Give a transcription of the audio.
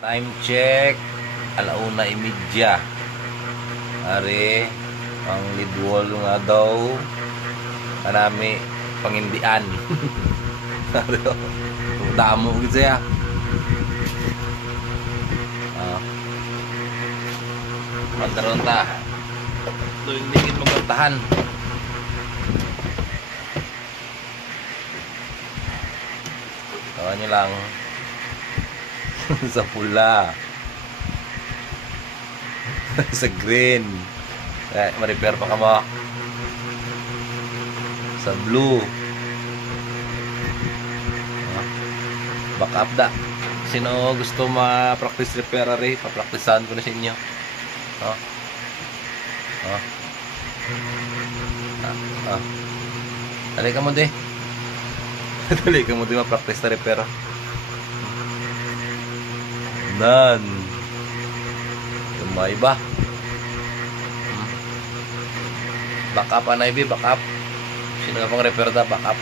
Time check, 1:30. Ari, ang lead wall nga daw. Kanami, pangindian. Ari, damo gitu ya. Pantaron ta. Ito yung dingin magbantahan. Tawa nyo lang. Sa pula. Sa green. Ma-repair pa ka mo. Sa blue. Back up da. Sino gusto ma-practice repair rin? Pa-practicean ko na sa inyo. Dali ka mo di. Dali ka mo di ma-practice na repair. Nan. Lumay ba? Back up na ibi, back up. Sino nga pang repair da, back up.